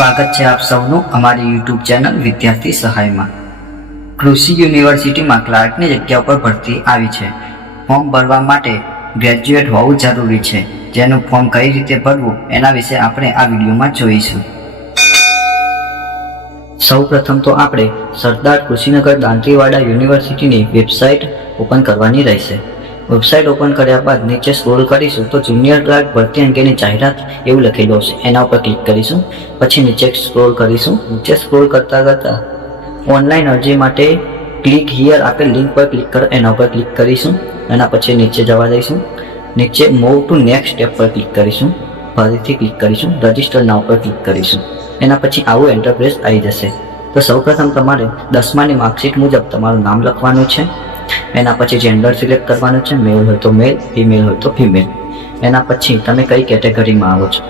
સ્વાગત છે આપ સૌનું અમારી યુટ્યુબ ચેનલ વિદ્યાર્થી સહાયમાં. કૃષિ યુનિવર્સિટીમાં ક્લાર્કની જગ્યા પર ભરતી આવી છે. ફોર્મ ભરવા માટે ગ્રેજ્યુએટ હોવું જરૂરી છે. જેનું ફોર્મ કઈ રીતે ભરવું એના વિશે આપણે આ વિડીયોમાં જોઈશું. સૌ પ્રથમ તો આપણે સરદાર કૃષિનગર દાંતીવાડા યુનિવર્સિટીની વેબસાઇટ ઓપન કરવાની રહેશે. વેબસાઇટ ઓપન કર્યા બાદ નીચે સ્ક્રોલ કરીશું તો જુનિયર ક્લાર્ક ભરતી અંગેની જાહેરાત એવું લખેલું હશે. એના ઉપર ક્લિક કરીશું. પછી નીચે સ્ક્રોલ કરીશું. નીચે સ્ક્રોલ કરતા કરતા ઓનલાઈન અરજી માટે ક્લિક હિયર આપેલ લિંક પર ક્લિક કરો. એના ઉપર ક્લિક કરીશું. એના પછી નીચે જવા દઈશું. નીચે મૂવ ટુ નેક્સ્ટ સ્ટેપ પર ક્લિક કરીશું. ફરીથી ક્લિક કરીશું. રજિસ્ટર નાવ પર ક્લિક કરીશું. એના પછી આવું એન્ટરપ્રેસ આવી જશે. તો સૌપ્રથમ તમારે દસમાની માર્કશીટ મુજબ તમારું નામ લખવાનું છે. એના પછી જેન્ડર સિલેક્ટ કરવાનું છે મેલ હોય તો મેલ ફિમેલ હોય તો ફિમેલ એના પછી તમે કઈ કેટેગરીમાં આવો છો?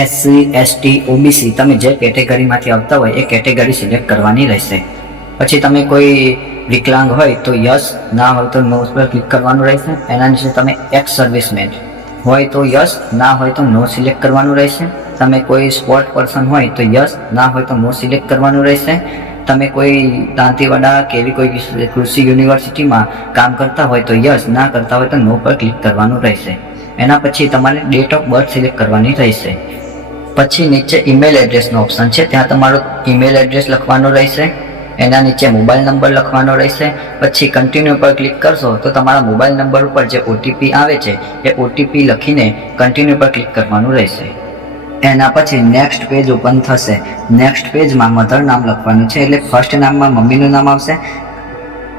એસસી એસટી ઓબીસી તમે જે કેટેગરીમાંથી આવતા હોય એ કેટેગરી સિલેક્ટ કરવાની રહેશે. પછી તમે કોઈ વિકલાંગ હોય તો યસ ના હોય તો નો પર ક્લિક કરવાનું રહેશે. એના નીચે તમે એક્સ સર્વિસમેન હોય તો યસ ના હોય તો નો સિલેક્ટ કરવાનું રહેશે. તમે કોઈ સ્પોર્ટ પર્સન હોય તો યસ ના હોય તો નો સિલેક્ટ કરવાનું રહેશે. તમે કોઈ દાંતીવાડા કે એવી કોઈ કૃષિ યુનિવર્સિટીમાં કામ કરતા હોય તો યસ, ના કરતા હોય તો નો પર ક્લિક કરવાનું રહેશે. એના પછી તમારે ડેટ ઓફ બર્થ સિલેક્ટ કરવાની રહેશે. પછી નીચે ઈમેલ એડ્રેસનો ઓપ્શન છે, ત્યાં તમારો ઈમેલ એડ્રેસ લખવાનો રહેશે. એના નીચે મોબાઈલ નંબર લખવાનો રહેશે. પછી કન્ટિન્યુ પર ક્લિક કરશો તો તમારા મોબાઈલ નંબર ઉપર જે ઓટીપી આવે છે, એ ઓટીપી લખીને કન્ટિન્યુ પર ક્લિક કરવાનું રહેશે. એના પછી નેક્સ્ટ પેજ ઓપન થશે. નેક્સ્ટ પેજમાં મધર નામ લખવાનું છે, એટલે ફર્સ્ટ નામમાં મમ્મીનું નામ આવશે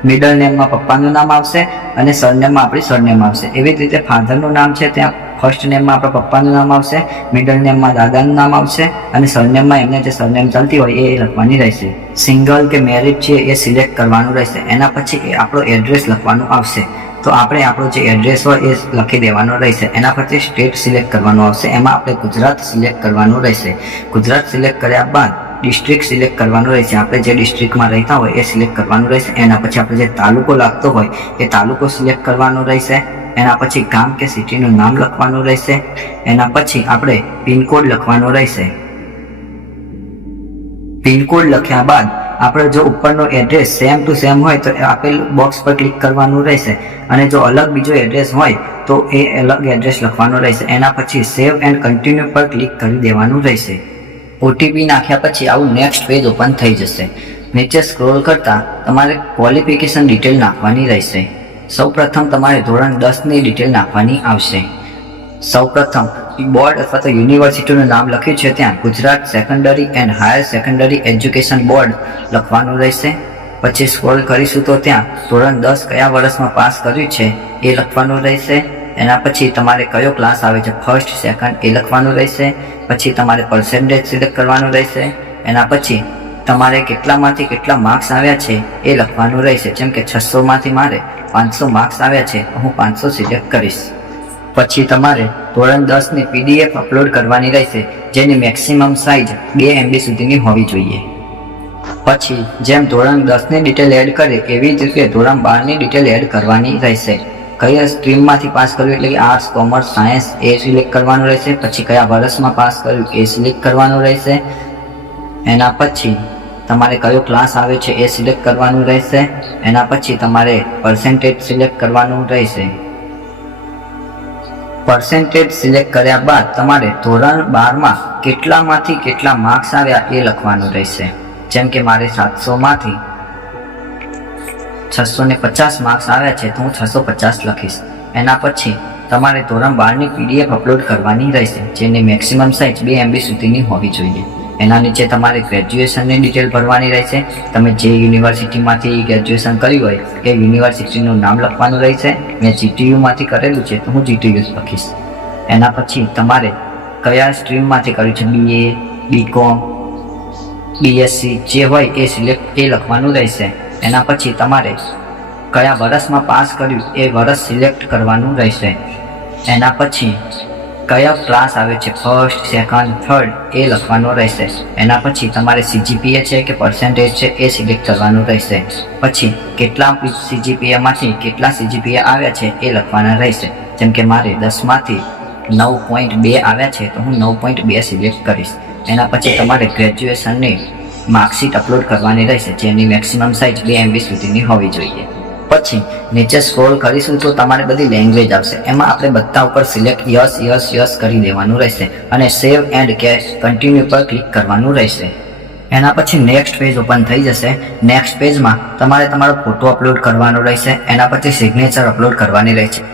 મિડલ નેમમાં પપ્પાનું નામ આવશે, અને સરનેમમાં આપણી સરનેમ આવશે. એવી જ રીતે ફાધરનું નામ છે, ત્યાં ફર્સ્ટ નેમમાં આપણા પપ્પાનું નામ આવશે મિડલ નેમમાં દાદાનું નામ આવશે, અને સરનેમમાં એમને જે સરનેમ ચાલતી હોય એ લખવાની રહેશે. સિંગલ કે મેરિડ છે એ સિલેક્ટ કરવાનું રહેશે. એના પછી આપણો એડ્રેસ લખવાનું આવશે. તો આપણે આપણો જે એડ્રેસ હોય એ લખી દેવાનો રહેશે. એના પરથી સ્ટેટ સિલેક્ટ કરવાનું આવશે. એમાં આપણે ગુજરાત સિલેક્ટ કરવાનું રહેશે. ગુજરાત સિલેક્ટ કર્યા બાદ ડિસ્ટ્રિક્ટ સિલેક્ટ કરવાનું રહેશે. આપણે જે ડિસ્ટ્રિક્ટમાં રહેતા હોય એ સિલેક્ટ કરવાનું રહેશે. એના પછી આપણે જે તાલુકો લાગતો હોય એ તાલુકો સિલેક્ટ કરવાનો રહેશે. એના પછી ગામ કે સિટીનું નામ લખવાનું રહેશે. એના પછી આપણે પિનકોડ લખવાનો રહેશે. પિનકોડ લખ્યા બાદ આપણે જો ઉપરનો એડ્રેસ સેમ ટુ સેમ હોય તો આપેલ બોક્સ પર ક્લિક કરવાનું રહેશે. અને જો અલગ બીજો એડ્રેસ હોય તો એ અલગ એડ્રેસ લખવાનો રહેશે. એના પછી સેવ એન્ડ કન્ટિન્યુ પર ક્લિક કરી દેવાનું રહેશે. ઓટીપી નાખ્યા પછી આવું નેક્સ્ટ પેજ ઓપન થઈ જશે. નીચે સ્ક્રોલ કરતાં તમારે ક્વોલિફિકેશન ડિટેલ નાખવાની રહેશે. સૌપ્રથમ તમારે ધોરણ દસની ડિટેલ નાખવાની આવશે. સૌપ્રથમ બોર્ડ અથવા તો યુનિવર્સિટીનું નામ લખ્યું છે ત્યાં Gujarat secondary and higher secondary education board લખવાનું રહેશે. પછી સ્ક્રોલ કરીશું તો ત્યાં ધોરણ દસ કયા વર્ષમાં પાસ કર્યું છે એ લખવાનું રહેશે. એના પછી તમારે કયો ક્લાસ આવે છે ફર્સ્ટ સેકન્ડ એ લખવાનું રહેશે. પછી તમારે પર્સન્ટેજ સિલેક્ટ કરવાનું રહેશે. એના પછી તમારે કેટલામાંથી કેટલા માર્ક્સ આવ્યા છે એ લખવાનું રહેશે. જેમ કે છસોમાંથી મારે પાંચસો માર્ક્સ આવ્યા છે, હું પાંચસો સિલેક્ટ કરીશ. પછી તમારે ધોરણ દસની પીડીએફ અપલોડ કરવાની રહેશે, જેની મેક્સિમમ સાઇઝ બે એમબી સુધીની હોવી જોઈએ. પછી, જેમ ધોરણ દસની ડિટેલ એડ કરે, એવી જ રીતે ધોરણ બારની ડિટેલ એડ કરવાની રહેશે. કયા સ્ટ્રીમમાંથી પાસ કર્યું એટલે કે આર્ટ્સ કોમર્સ સાયન્સ એ સિલેક્ટ કરવાનું રહેશે, પછી કયા વર્ષમાં પાસ કર્યું એ સિલેક્ટ કરવાનું રહેશે. એના પછી, તમારે કયો ક્લાસ આવે છે એ સિલેક્ટ કરવાનું રહેશે. એના પછી તમારે પર્સન્ટેજ સિલેક્ટ કરવાનું રહેશે. પર્સન્ટેજ સિલેક્ટ કર્યા બાદ તમારે ધોરણ બારમાં કેટલામાંથી કેટલા માર્ક્સ આવ્યા એ લખવાનું રહેશે. જેમ કે મારે સાતસોમાંથી છસો ને પચાસ માર્ક્સ આવ્યા છે તો હું છસો પચાસ લખીશ. એના પછી તમારે ધોરણ બારની પીડીએફ અપલોડ કરવાની રહેશે, જેની મેક્સિમમ સાઇઝ બે એમબી સુધીની હોવી જોઈએ. એના નીચે તમારે ગ્રેજ્યુએશનની ડિટેલ ભરવાની રહેશે. તમે જે યુનિવર્સિટીમાંથી ગ્રેજ્યુએશન કર્યું હોય, એ યુનિવર્સિટીનું નામ લખવાનું રહેશે. મેં જીટીયુમાંથી કરેલું છે, તો હું જીટીયુ લખીશ. એના પછી તમારે કયા સ્ટ્રીમમાંથી કર્યું છે? બીએ બીકોમ બીએસસી જે હોય એ સિલેક્ટ એ લખવાનું રહેશે. એના પછી તમારે કયા વર્ષમાં પાસ કર્યું, એ વર્ષ સિલેક્ટ કરવાનું રહેશે. એના પછી કયા ક્લાસ આવે છે? ફર્સ્ટ સેકન્ડ થર્ડ એ લખવાનો રહેશે. એના પછી તમારે સીજીપીએ છે કે પર્સન્ટેજ છે એ સિલેક્ટ કરવાનું રહેશે. પછી કેટલા સીજીપીએમાંથી કેટલા સીજીપીએ આવ્યા છે એ લખવાના રહેશે. જેમ કે મારે દસમાંથી નવ પોઈન્ટ બે આવ્યા છે તો હું નવ પોઈન્ટ બે સિલેક્ટ કરીશ. એના પછી તમારે ગ્રેજ્યુએશનની માર્કશીટ અપલોડ કરવાની રહેશે જેની મેક્સિમમ સાઇઝ બે એમબી સુધીની હોવી જોઈએ. પછી નીચે સ્ક્રોલ કરીશું તો તમારે બધી લેંગ્વેજ આવશે. એમાં આપણે બધા ઉપર સિલેક્ટ યસ યસ યસ કરી દેવાનું રહેશે અને સેવ એન્ડ કેશ કન્ટિન્યુ પર ક્લિક કરવાનું રહેશે. એના પછી નેક્સ્ટ પેજ ઓપન થઈ જશે. નેક્સ્ટ પેજમાં તમારે તમારો ફોટો અપલોડ કરવાનો રહેશે. એના પછી સિગ્નેચર અપલોડ કરવાની રહેશે.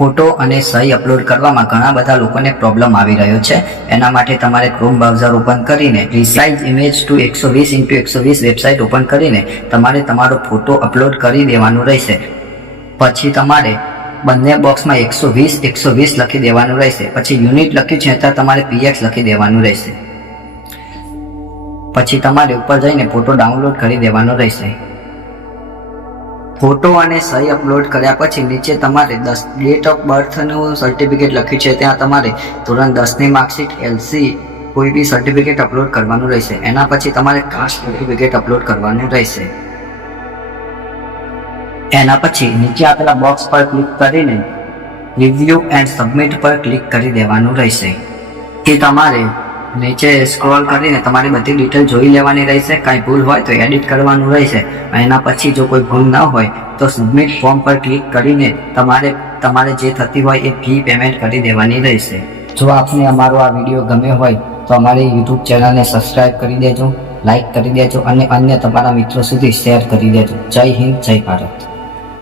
ફોટો અને સહી અપલોડ કરવામાં ઘણા બધા લોકોને પ્રોબ્લેમ આવી રહ્યો છે. એના માટે તમારે ક્રોમ બ્રાઉઝર ઓપન કરીને રિસાઇઝ ઇમેજ ટુ એકસો વીસ ઇન્ટુ એકસો વીસ વેબસાઇટ ઓપન કરીને તમારે તમારો ફોટો અપલોડ કરી દેવાનું રહેશે. પછી તમારે બંને બોક્સમાં એકસો વીસ એકસો વીસ લખી દેવાનું રહેશે. પછી યુનિટ લખ્યું છે ત્યાં તમારે પીએક્સ લખી દેવાનું રહેશે. પછી તમારે ઉપર જઈને ફોટો ડાઉનલોડ કરી દેવાનો રહેશે. ફોટો અને સહી અપલોડ કર્યા પછી નીચે તમારે દસ ડેટ ઓફ બર્થનું સર્ટિફિકેટ લખ્યું છે, ત્યાં તમારે ધોરણ દસની માર્કશીટ એલસી કોઈ બી સર્ટિફિકેટ અપલોડ કરવાનું રહેશે. એના પછી તમારે કાસ્ટ સર્ટિફિકેટ અપલોડ કરવાનું રહેશે. એના પછી નીચે આપેલા બોક્સ પર ક્લિક કરીને રિવ્યૂ એન્ડ સબમિટ પર ક્લિક કરી દેવાનું રહેશે. કે તમારે નીચે સ્ક્રોલ કરીને તમારી બધી ડિટેલ જોઈ લેવાની રહેશે. કાંઈ ભૂલ હોય તો એડિટ કરવાનું રહેશે. એના પછી જો કોઈ ભૂલ ન હોય તો સબમિટ ફોર્મ પર ક્લિક કરીને તમારે તમારે જે થતી હોય એ ફી પેમેન્ટ કરી દેવાની રહેશે. જો આપને અમારો આ વીડિયો ગમ્યો હોય તો અમારી યુટ્યુબ ચેનલને સબસ્ક્રાઈબ કરી દેજો લાઇક કરી દેજો અને અન્ય તમારા મિત્રો સુધી શેર કરી દેજો. જય હિન્દ, જય ભારત.